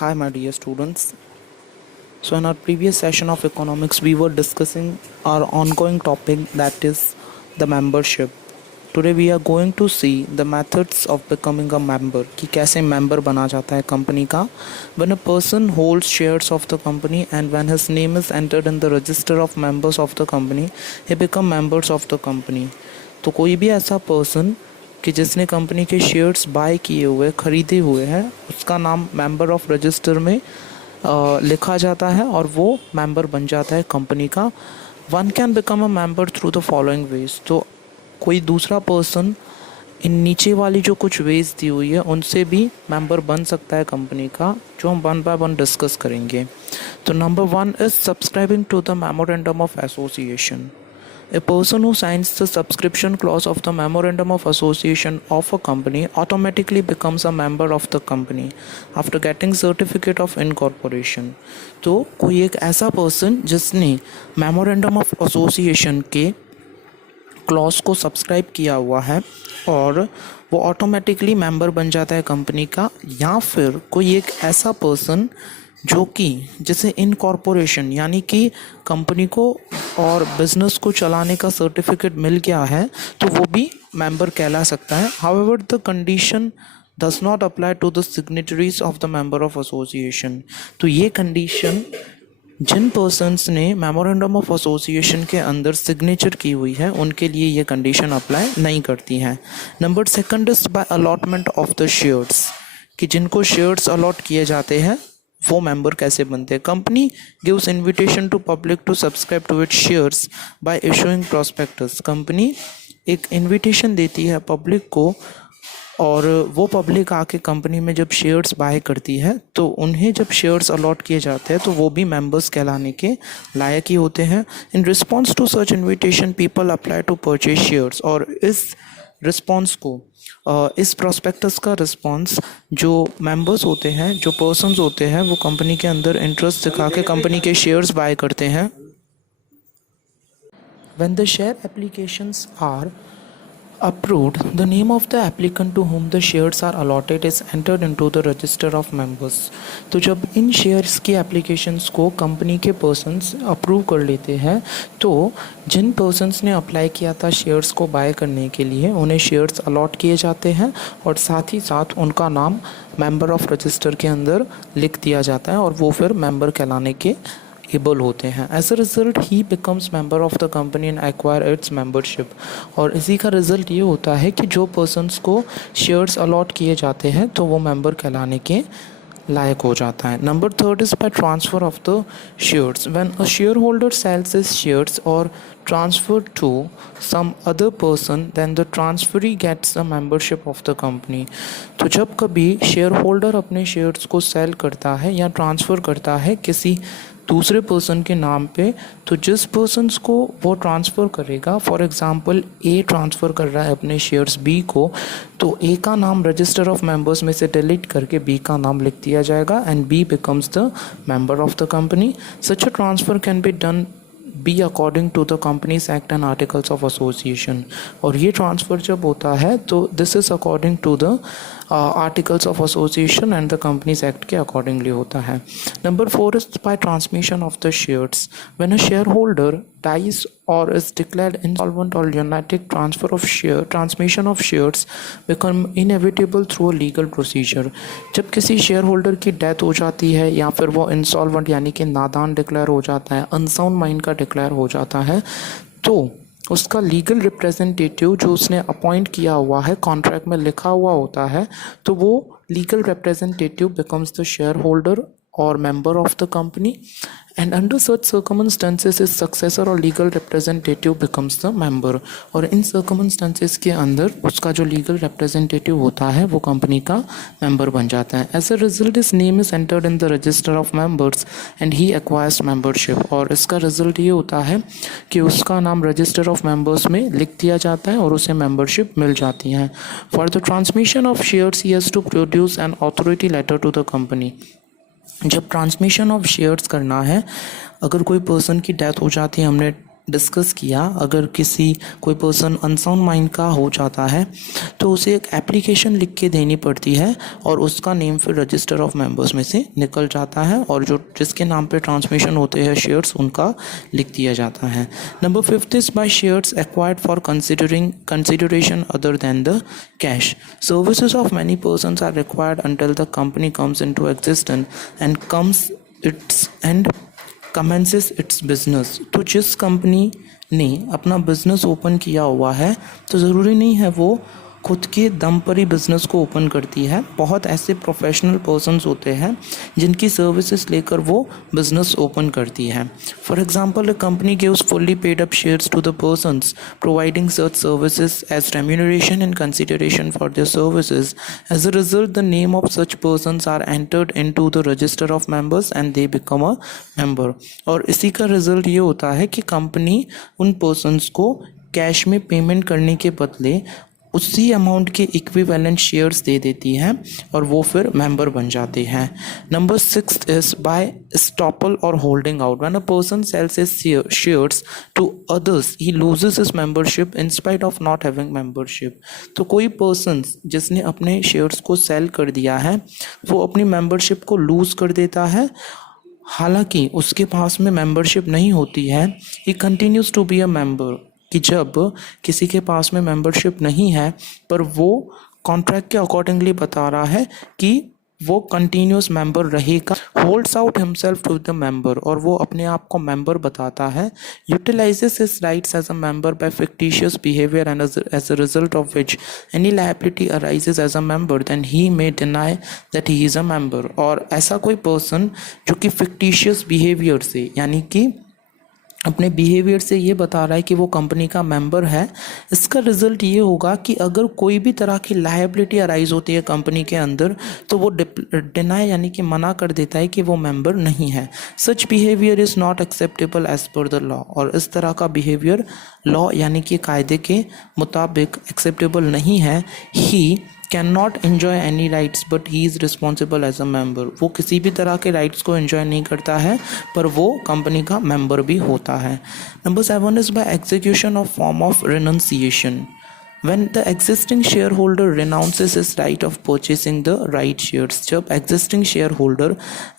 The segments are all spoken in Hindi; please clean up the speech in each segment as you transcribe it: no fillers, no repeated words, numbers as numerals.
Hi, my dear students. So, in our previous session of economics, we were discussing our ongoing topic that is the membership. Today, we are going to see the methods of becoming a member. कि कैसे member बना जाता है company का. When a person holds shares of the company and when his name is entered in the register of members of the company, he become members of the company. तो कोई भी ऐसा person कि जिसने कंपनी के शेयर्स बाय किए हुए खरीदे हुए हैं उसका नाम मेंबर ऑफ रजिस्टर में लिखा जाता है और वो मेंबर बन जाता है कंपनी का. One can become a member through the following veg. तो कोई दूसरा पर्सन इन नीचे वाली जो कुछ वेज दी हुई है उनसे भी मेंबर बन सकता है कंपनी का, जो हम वन बाय वन डिस्कस करेंगे. तो number 1 is subscribing to the memorandum of association. A person who signs the subscription clause of the memorandum of association of a company automatically becomes a member of the company after getting certificate of incorporation. तो कोई एक ऐसा पर्सन जिसने मेमोरेंडम ऑफ एसोसिएशन के क्लॉज को सब्सक्राइब किया हुआ है और वो ऑटोमेटिकली मेंबर बन जाता है कंपनी का, या फिर कोई एक ऐसा पर्सन जो कि जैसे इनकॉर्पोरेशन यानी कि कंपनी को और बिजनेस को चलाने का सर्टिफिकेट मिल गया है तो वो भी मेंबर कहला सकता है. However the condition does not apply to the signatories of the member of association. तो ये कंडीशन जिन पर्सन्स ने मेमोरेंडम ऑफ एसोसिएशन के अंदर सिग्नेचर की हुई है उनके लिए ये कंडीशन अप्लाई नहीं करती हैं. Number 2 is by allotment of the shares. कि जिनको शेयर्स अलॉट किए जाते हैं वो मेंबर कैसे बनते हैं. Company gives invitation to public to subscribe to its shares by issuing prospectus. Company एक इनविटेशन देती है पब्लिक को और वो पब्लिक आके कंपनी में जब शेयर्स बाय करती है तो उन्हें जब शेयर्स अलॉट किए जाते हैं तो वो भी मेंबर्स कहलाने के लायक ही होते हैं. In response to such invitation people apply to purchase shares. और इस रिस्पॉन्स को इस प्रॉस्पेक्टस का रिस्पॉन्स जो मेंबर्स होते हैं, जो पर्सन्स होते हैं, वो कंपनी के अंदर इंटरेस्ट दिखा के कंपनी के शेयर्स बाय करते हैं. When the share applications are approved, the name of the applicant to whom the shares are allotted is entered into the register of members. तो जब इन शेयर्स की एप्लीकेशंस को कंपनी के पर्सन्स अप्रूव कर लेते हैं तो जिन पर्सन्स ने अप्लाई किया था शेयर्स को बाय करने के लिए उन्हें शेयर्स अलॉट किए जाते हैं और साथ ही साथ उनका नाम मेंबर ऑफ रजिस्टर के अंदर लिख दिया जाता है और वो फिर मेंबर कहलाने के एबल होते हैं. As a result he becomes member of the company and acquire its membership. और इसी का रिजल्ट ये होता है कि जो पर्सन्स को शेयर्स अलॉट किए जाते हैं तो वो मेंबर कहलाने के लायक हो जाता है. Number 3 is by transfer of the shares. When a share holder sells his shares और transfer to some other person then the transferee gets the membership of the company. तो जब कभी शेयर होल्डर अपने शेयर्स को सेल करता है या ट्रांसफ़र करता है किसी दूसरे पर्सन के नाम पे, तो जिस पर्सन्स को वो ट्रांसफ़र करेगा, फॉर एग्जांपल ए ट्रांसफ़र कर रहा है अपने शेयर्स बी को, तो ए का नाम रजिस्टर ऑफ मेंबर्स में से डिलीट करके बी का नाम लिख दिया जाएगा and B becomes the member of the company. Such a transfer can be done be according to the companies act and articles of association. और ये ट्रांसफ़र जब होता है तो this is according to the articles of association and the companies act के अकॉर्डिंगली होता है. Number 4 is by transmission of the shares. When a share holder dies और इज डिक्लेयर्ड इंसॉल्वेंट और United transmission of shares become inevitable through a legal procedure. जब किसी शेयर होल्डर की डेथ हो जाती है या फिर वो इंसॉल्वेंट यानी कि नादान डिक्लेयर हो जाता है, अनसाउंड माइंड का डिक्लेयर हो जाता है, तो उसका लीगल रिप्रेजेंटेटिव जो उसने अपॉइंट किया हुआ है, कॉन्ट्रैक्ट में लिखा हुआ होता है, तो वो legal representative becomes the share holder और member of the company. And under such circumstances is successor और legal representative becomes the member. और इन सर्कमस्टेंसेस के अंदर उसका जो लीगल रिप्रेजेंटेटिव होता है वो कंपनी का मेंबर बन जाता है. As a result is name is entered in the register of members and he acquires membership. और इसका रिजल्ट ये होता है कि उसका नाम रजिस्टर ऑफ मेंबर्स में लिख दिया जाता है और उसे मेंबरशिप मिल जाती है. For the transmission of shares he has to produce an authority letter to the company. जब ट्रांसमिशन ऑफ शेयर्स करना है, अगर कोई पर्सन की डेथ हो जाती है, हमने डिस्कस किया, अगर कोई पर्सन अनसाउंड माइंड का हो जाता है तो उसे एक एप्लीकेशन लिख के देनी पड़ती है और उसका नेम फिर रजिस्टर ऑफ मेंबर्स में से निकल जाता है और जो जिसके नाम पे ट्रांसमिशन होते हैं शेयर्स उनका लिख दिया जाता है। Number 5 is by shares acquired for consideration other than the cash. Services of many persons are required until the company comes into existence and commences its business. तो जिस कंपनी ने अपना बिजनेस ओपन किया हुआ है तो ज़रूरी नहीं है वो खुद के दम पर ही बिज़नेस को ओपन करती है। बहुत ऐसे प्रोफेशनल पर्सन्स होते हैं जिनकी सर्विसेज लेकर वो बिज़नेस ओपन करती है। For example, a company gives fully paid up shares to the persons providing such services as remuneration in consideration for their services. As a result the name of such persons are entered into the register of members and they become a member. और इसी का रिजल्ट ये होता है कि कंपनी उन पर्सन्स को कैश में पेमेंट करने के बदले उसी अमाउंट के इक्विवेलेंट शेयर्स दे देती है और वो फिर मेंबर बन जाते हैं। नंबर 6 इज बाय स्टॉपल और holding out. When a person sells his shares to others he loses his membership in spite of not having membership. तो कोई पर्सन जिसने अपने शेयर्स को सेल कर दिया है वो अपनी मेंबरशिप को लूज़ कर देता है, हालांकि उसके पास में मेंबरशिप नहीं होती है। He continues to be a member, कि जब किसी के पास में मेंबरशिप नहीं है पर वो कॉन्ट्रैक्ट के अकॉर्डिंगली बता रहा है कि वो कंटिन्यूस मेंबर रहेगा, holds out himself to the member, और वो अपने आप को मेंबर बताता है, utilises his rights as a member by fictitious behaviour and as a result of which any liability arises as a member then he may deny that he is a member. और ऐसा कोई पर्सन जो कि फिक्टिशियस बिहेवियर से, यानी कि अपने बिहेवियर से ये बता रहा है कि वो कंपनी का मेंबर है, इसका रिजल्ट ये होगा कि अगर कोई भी तरह की लायबिलिटी अराइज होती है कंपनी के अंदर तो वो डिनाई यानी कि मना कर देता है कि वो मेंबर नहीं है। Such behaviour is not acceptable as per the law. और इस तरह का बिहेवियर लॉ यानी कि कायदे के मुताबिक एक्सेप्टेबल नहीं है। He can not enjoy any rights but he is responsible as a member. वो किसी भी तरह के राइट्स को एंजॉय नहीं करता है पर वो कंपनी का मेंबर भी होता है। Number 7 is by execution of form of renunciation. When the existing shareholder renounces his right of purchasing the right shares, जब existing shareholder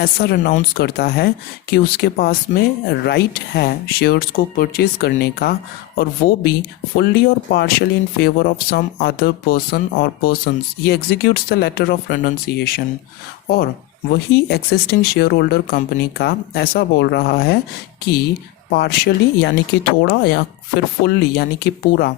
ऐसा renounce करता है कि उसके पास में right है shares को purchase करने का और वो भी fully और partially in favor of some other person or persons, he executes the letter of renunciation। और वही existing shareholder कंपनी का ऐसा बोल रहा है कि partially यानी कि थोड़ा या फिर fully यानी कि पूरा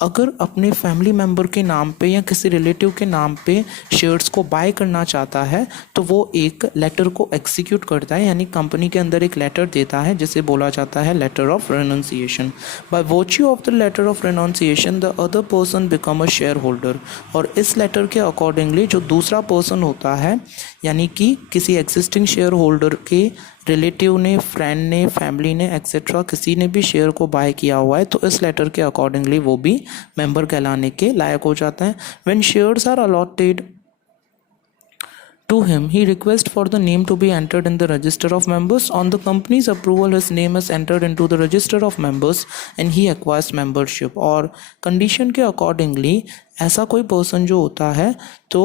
अगर अपने फैमिली मेम्बर के नाम पे या किसी रिलेटिव के नाम पे शेयर्स को बाय करना चाहता है तो वो एक लेटर को एग्जीक्यूट करता है, यानी कंपनी के अंदर एक लेटर देता है जिसे बोला जाता है letter of renunciation. By virtue of the letter of renunciation the other person become a share holder. और इस लेटर के अकॉर्डिंगली जो दूसरा पर्सन होता है, यानी कि किसी एग्जिस्टिंग शेयर होल्डर के रिलेटिव ने, फ्रेंड ने, फैमिली ने एक्सेट्रा किसी ने भी शेयर को बाय किया हुआ है तो इस लेटर के अकॉर्डिंगली वो भी मेंबर कहलाने के लायक हो जाता है। When shares are allotted to him, he requests for the name to be entered in the register of members. On the company's approval, his name is entered into the register of members and he acquires membership। और कंडीशन के अकॉर्डिंगली ऐसा कोई पर्सन जो होता है तो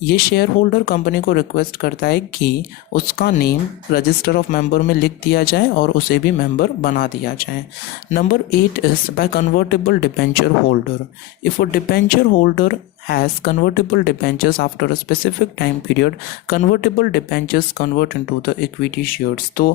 ये शेयर होल्डर कंपनी को रिक्वेस्ट करता है कि उसका नेम रजिस्टर ऑफ मेंबर में लिख दिया जाए और उसे भी मेंबर बना दिया जाए। Number 8 is by convertible debenture holder. If a debenture holder has convertible debentures after a specific time period, convertible debentures convert into the equity shares। तो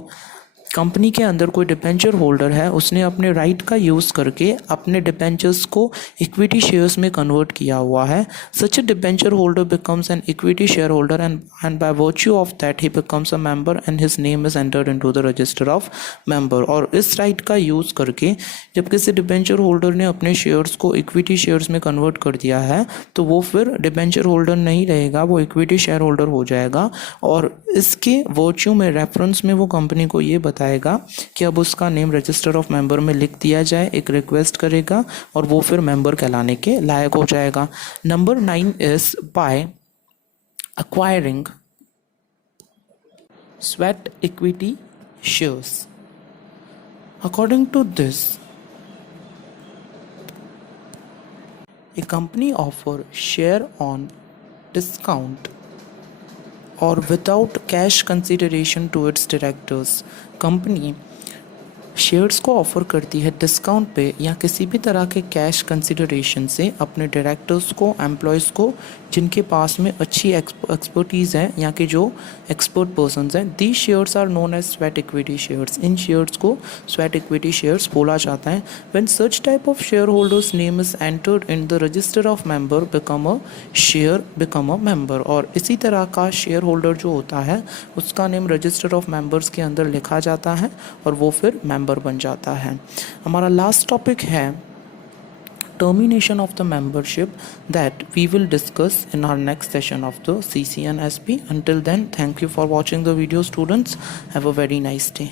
कंपनी के अंदर कोई डिबेंचर होल्डर है, उसने अपने राइट का यूज़ करके अपने डिबेंचर्स को इक्विटी शेयर्स में कन्वर्ट किया हुआ है। Such a debenture holder becomes an equity share holder and by virtue of that he becomes a member and his name is entered into the register of member. और इस राइट का यूज़ करके जब किसी डिबेंचर होल्डर ने अपने शेयर्स को इक्विटी शेयर्स में कन्वर्ट कर दिया है तो वो फिर डिबेंचर होल्डर नहीं रहेगा, वो इक्विटी शेयर होल्डर हो जाएगा। और इसके वर्च्यू में, रेफरेंस में वो कंपनी को ये बताएगा कि अब उसका नेम रजिस्टर ऑफ मेंबर में लिख दिया जाए, एक रिक्वेस्ट करेगा और वो फिर मेंबर कहलाने के लायक हो जाएगा। Number 9 is by acquiring sweat equity shares। According to this, a company offer share on discount or without cash consideration to its directors. Company shares को ऑफ़र करती है डिस्काउंट पे या किसी भी तरह के कैश कंसिडरेशन से अपने डायरेक्टर्स को, एम्प्लॉयज़ को, जिनके पास में अच्छी एक्सपर्टीज़ है या कि जो एक्सपर्ट पर्सनस हैं. The shares are known as sweat equity shares. इन शेयर्स को स्वेट इक्विटी शेयर्स बोला जाता है. When such type of share holders name is entered in the register of member become a share become a member. और इसी तरह का शेयर होल्डर जो होता है उसका नेम रजिस्टर ऑफ मेंबर्स के अंदर लिखा जाता है और वो फिर मेंबर बन जाता है. हमारा लास्ट टॉपिक है termination of the membership that we will discuss in our next session of the CCNSP. Until then, thank you for watching the video, students. Have a very nice day.